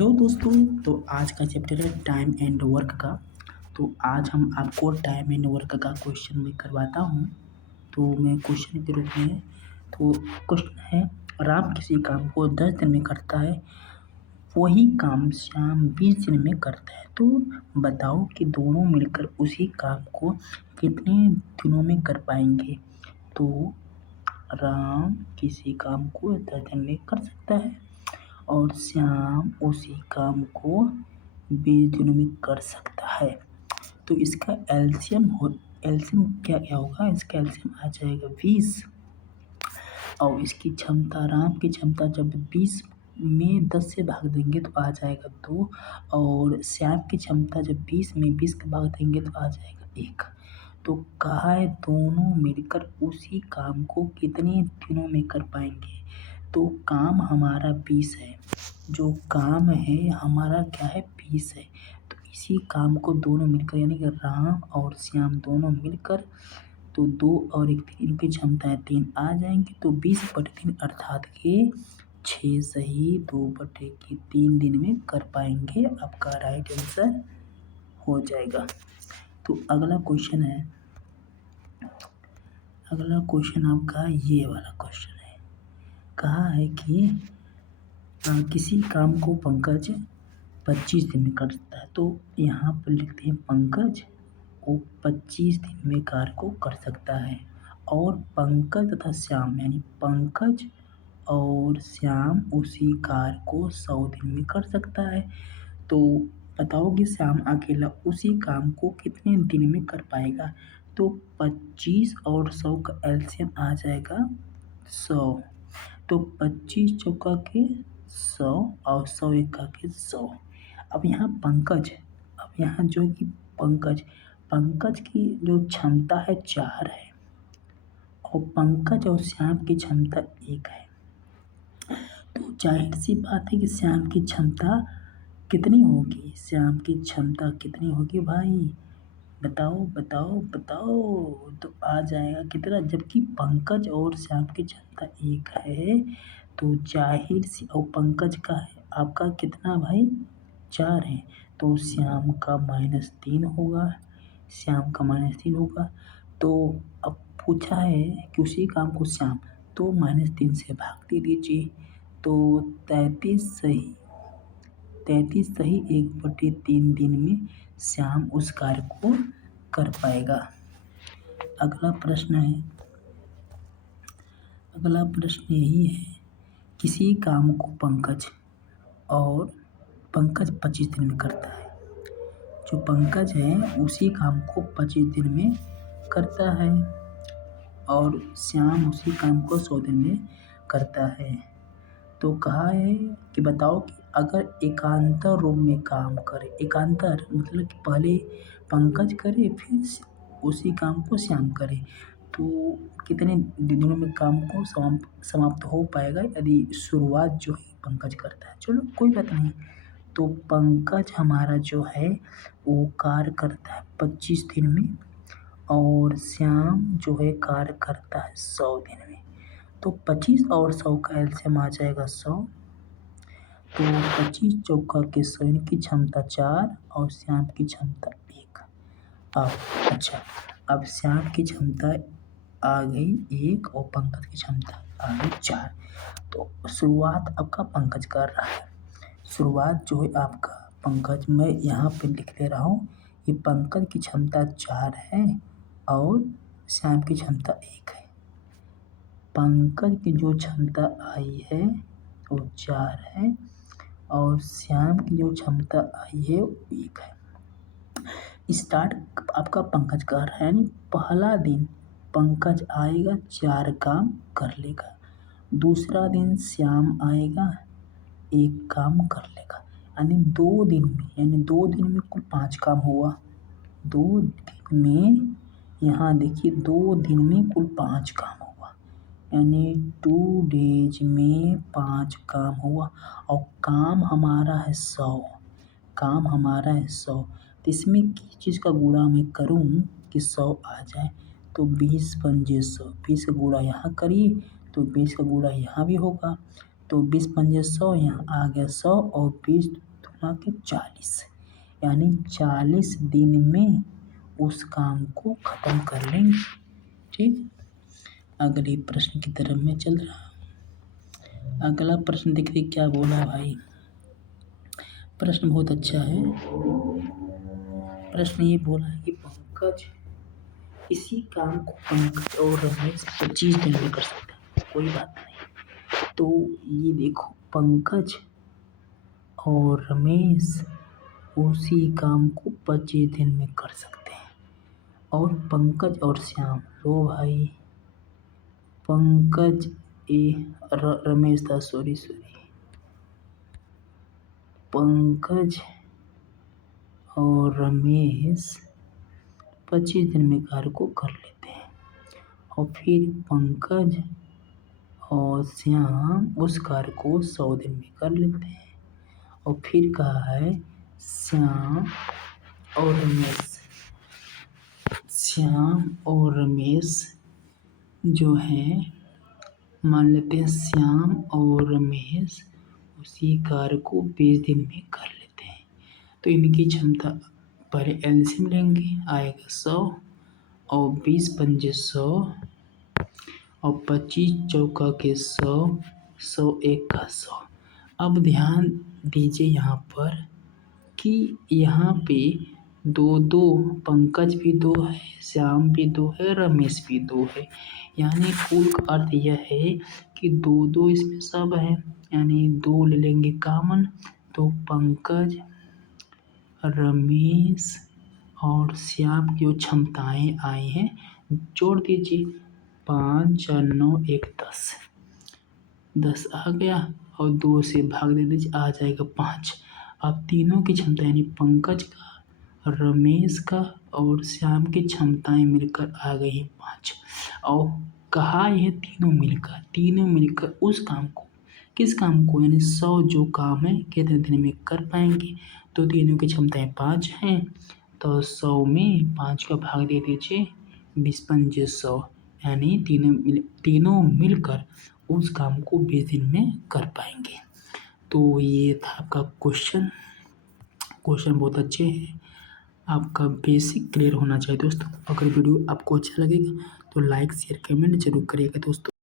Hello दोस्तों। तो आज का चैप्टर है टाइम एंड वर्क का। तो आज हम आपको टाइम एंड वर्क का क्वेश्चन मैं करवाता हूँ। तो मैं क्वेश्चन के रूप में तो क्वेश्चन है, राम किसी काम को 10 दिन में करता है, वही काम श्याम 20 दिन में करता है। तो बताओ कि दोनों मिलकर उसी काम को कितने दिनों में कर पाएंगे। तो राम किसी काम को 10 दिन में कर सकता है और श्याम उसी काम को 20 दिनों में कर सकता है। तो इसका एलसीएम क्या क्या होगा, इसका एलसीएम आ जाएगा 20। और इसकी क्षमता, राम की क्षमता जब 20 में 10 से भाग देंगे तो आ जाएगा 2। और श्याम की क्षमता जब 20 में 20 का भाग देंगे तो आ जाएगा 1। तो कहा है दोनों मिलकर उसी काम को कितने दिनों में कर पाएंगे। तो काम हमारा 20 है, जो काम है हमारा क्या है 20 है। तो इसी काम को दोनों मिलकर यानी कि राम और श्याम दोनों मिलकर तो 2 और 1 3, इनकी क्षमताएं 3 आ जाएंगी। तो 20/3 अर्थात के 6 सही 2/3 दिन में कर पाएंगे। आपका राइट आंसर हो जाएगा। तो अगला क्वेश्चन आपका ये वाला क्वेश्चन है। कहा है कि किसी काम को पंकज 25 दिन में करता है। तो यहाँ पर लिखते हैं पंकज वो 25 दिन में कार्य को कर सकता है और पंकज तथा श्याम यानी पंकज और श्याम उसी कार्य को 100 दिन में कर सकता है। तो बताओ कि श्याम अकेला उसी काम को कितने दिन में कर पाएगा। तो 25 और 100 का एलसीएम आ जाएगा 100। तो 25 चौका के 100 और 100 एका के 100। अब यहाँ जो कि पंकज की जो क्षमता है 4 है और पंकज और श्याम की क्षमता 1 है। तो जाहिर सी बात है कि श्याम की क्षमता कितनी होगी, श्याम की क्षमता कितनी होगी भाई, बताओ बताओ बताओ। तो आ जाएगा कितना, जबकि पंकज और श्याम की क्षमता 1 है। तो जाहिर सी, और पंकज का है आपका कितना भाई 4 है। तो श्याम का -3 होगा, श्याम का -3 होगा। तो अब पूछा है कि उसी काम को श्याम, तो -3 से भाग दे दीजिए। तो 33 सही 1/3 दिन में श्याम उस कार्य को कर पाएगा। अगला प्रश्न यही है, किसी काम को पंकज 25 दिन में करता है। जो पंकज है उसी काम को 25 दिन में करता है और श्याम उसी काम को 100 दिन में करता है। तो कहा है कि बताओ कि अगर एकांतर रूप में काम करे, एकांतर मतलब कि पहले पंकज करे फिर उसी काम को श्याम करे, तो कितने दिनों में काम को समाप्त हो पाएगा यदि शुरुआत जो है पंकज करता है। चलो कोई बात नहीं। तो पंकज हमारा जो है वो कार्य करता है 25 दिन में और श्याम जो है कार्य करता है 100 दिन में। तो 25 और 100 का एलसीएम आ जाएगा 100। तो 25 चौका के 100, इनकी क्षमता 4 और श्याम की क्षमता 1। अब श्याम की क्षमता आ गई 1 और पंकज की क्षमता आ गई 4। तो शुरुआत आपका पंकज कर रहा है, शुरुआत जो है आपका पंकज, मैं यहाँ पे लिख दे रहा हूँ। ये पंकज की क्षमता 4 है और श्याम की क्षमता 1 है। पंकज की जो क्षमता आई है वो 4 है और श्याम की जो क्षमता आई है वो 1 है। स्टार्ट आपका पंकज कर रहा है, यानी पहला दिन पंकज आएगा 4 काम कर लेगा, दूसरा दिन श्याम आएगा 1 काम कर लेगा, यानी 2 दिन में कुल 5 काम हुआ। 2 दिन में यहाँ देखिए 2 दिन में कुल 5 काम हुआ, यानी 2 डेज में 5 काम हुआ। और काम हमारा है 100। तो इसमें किस चीज़ का गुणा मैं करूँ कि 100 आ जाए। तो 20 पंजे 100, 20 का गुणा यहाँ करिए तो 20 का गुणा यहाँ भी होगा। तो 20 पंजे 100, यहाँ आ गया 100 और 20 गुणा के 40, यानी 40 दिन में उस काम को ख़त्म कर लेंगे। ठीक, अगले प्रश्न की तरफ मैं चल रहा। अगला प्रश्न देखिए क्या बोला भाई। प्रश्न बहुत अच्छा है। प्रश्न ये बोला है कि पंकज इसी काम को पंकज और रमेश 25 दिन में कर सकते हैं। कोई बात नहीं। तो ये देखो, पंकज और रमेश उसी काम को 25 दिन में कर सकते हैं। और पंकज और श्याम रो भाई, पंकज रमेश था, सॉरी पंकज और रमेश 25 दिन में कार्य को कर लेते हैं। और फिर पंकज और श्याम उस कार्य को 100 दिन में कर लेते हैं। और फिर कहा है श्याम और रमेश जो है, मान लेते हैं श्याम और रमेश उसी कार्य को 20 दिन में कर लेते हैं। तो इनकी क्षमता, पहले एलसीएम लेंगे, आएगा 100 और 20 पंजे 100 और 25 चौका के 100, 100 एक का 100। अब ध्यान दीजिए यहाँ पर कि यहाँ पे 2-2, पंकज भी 2 है, श्याम भी 2 है, रमेश भी 2 है। यानी कुल का अर्थ यह है कि 2-2 इसमें सब है, यानी 2 ले लेंगे कॉमन। तो पंकज, रमेश और श्याम की जो क्षमताएं आई हैं जोड़ दीजिए। 5 4 9 1 10, 10 आ गया और 2 से भाग दे दीजिए, आ जाएगा 5। अब तीनों की क्षमता यानी पंकज का, रमेश का और श्याम की क्षमताएं मिलकर आ गई हैं 5। और कहा यह तीनों मिलकर उस काम को, किस काम को, यानी 100 जो काम है कितने दिन में कर पाएंगे। तो तीनों की क्षमताएं 5 हैं, तो 100 में 5 का भाग दे दीजिए, 20 पंजे 100, यानी तीनों मिलकर उस काम को 20 दिन में कर पाएंगे। तो ये था आपका क्वेश्चन बहुत अच्छे हैं। आपका बेसिक क्लियर होना चाहिए दोस्तों। अगर वीडियो आपको अच्छा लगेगा तो लाइक शेयर कमेंट जरूर करिएगा दोस्तों।